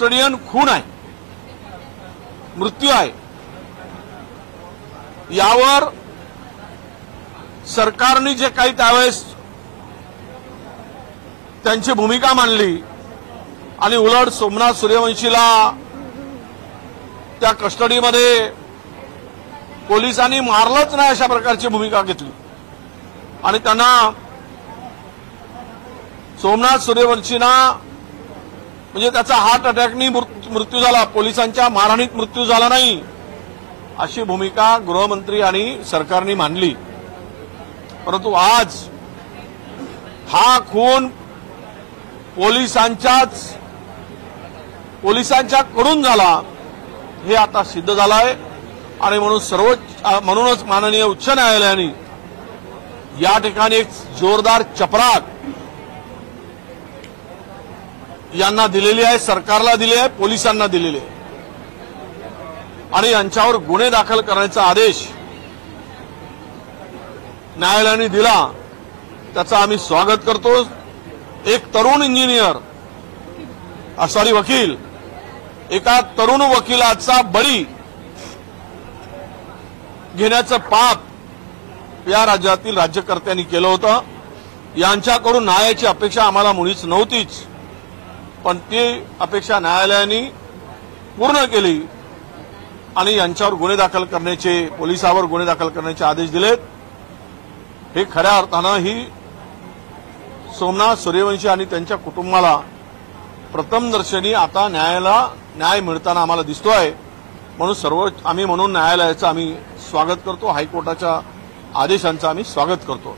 Custodian खून आहे, मृत्यू आहे, यावर सरकारने जे काही त्यावेळेस त्यांची भूमिका मांडली आणि उलट सोमनाथ सूर्यवंशीला त्या कस्टडीमध्ये पोलिसांनी मारलंच नाही अशा प्रकारची भूमिका घेतली आणि त्यांना सोमनाथ सूर्यवंशींना म्हणजे त्याचा हार्ट अटॅकनी मृत्यू झाला, पोलिसांच्या मारहाणीत मृत्यू झाला नाही अशी भूमिका गृहमंत्री आणि सरकारने मांडली। परंतु आज हा खून पोलिसांच्याकडून झाला हे आता सिद्ध झालं आहे आणि म्हणूनच माननीय उच्च न्यायालयाने या ठिकाणी एक जोरदार चपराक यांना दिलेली आहे, सरकारला दिली आहे, पोलिसांना दिलेली आहे आणि यांच्यावर गुन्हे दाखल करण्याचा आदेश न्यायालयाने दिला, त्याचा आम्ही स्वागत करतो। एक तरुण वकील, एका तरुण वकिलाचा बळी घेण्याचं पाप या राज्यातील राज्यकर्त्यांनी केलं होतं। यांच्याकडून न्यायाची अपेक्षा आम्हाला मुळीच नव्हतीच, पण ती अपेक्षा न्यायालयाने पूर्ण केली आणि यांच्यावर गुन्हे दाखल करण्याचे, पोलिसांवर गुन्हे दाखल करण्याचे आदेश दिलेत। हे खऱ्या अर्थानं ही सोमनाथ सूर्यवंशी आणि त्यांच्या कुटुंबाला प्रथमदर्शनी आता न्याय मिळताना आम्हाला दिसतोय, म्हणून न्यायालयाचं आम्ही स्वागत करतो, हायकोर्टाच्या आदेशांचं आम्ही स्वागत करतो।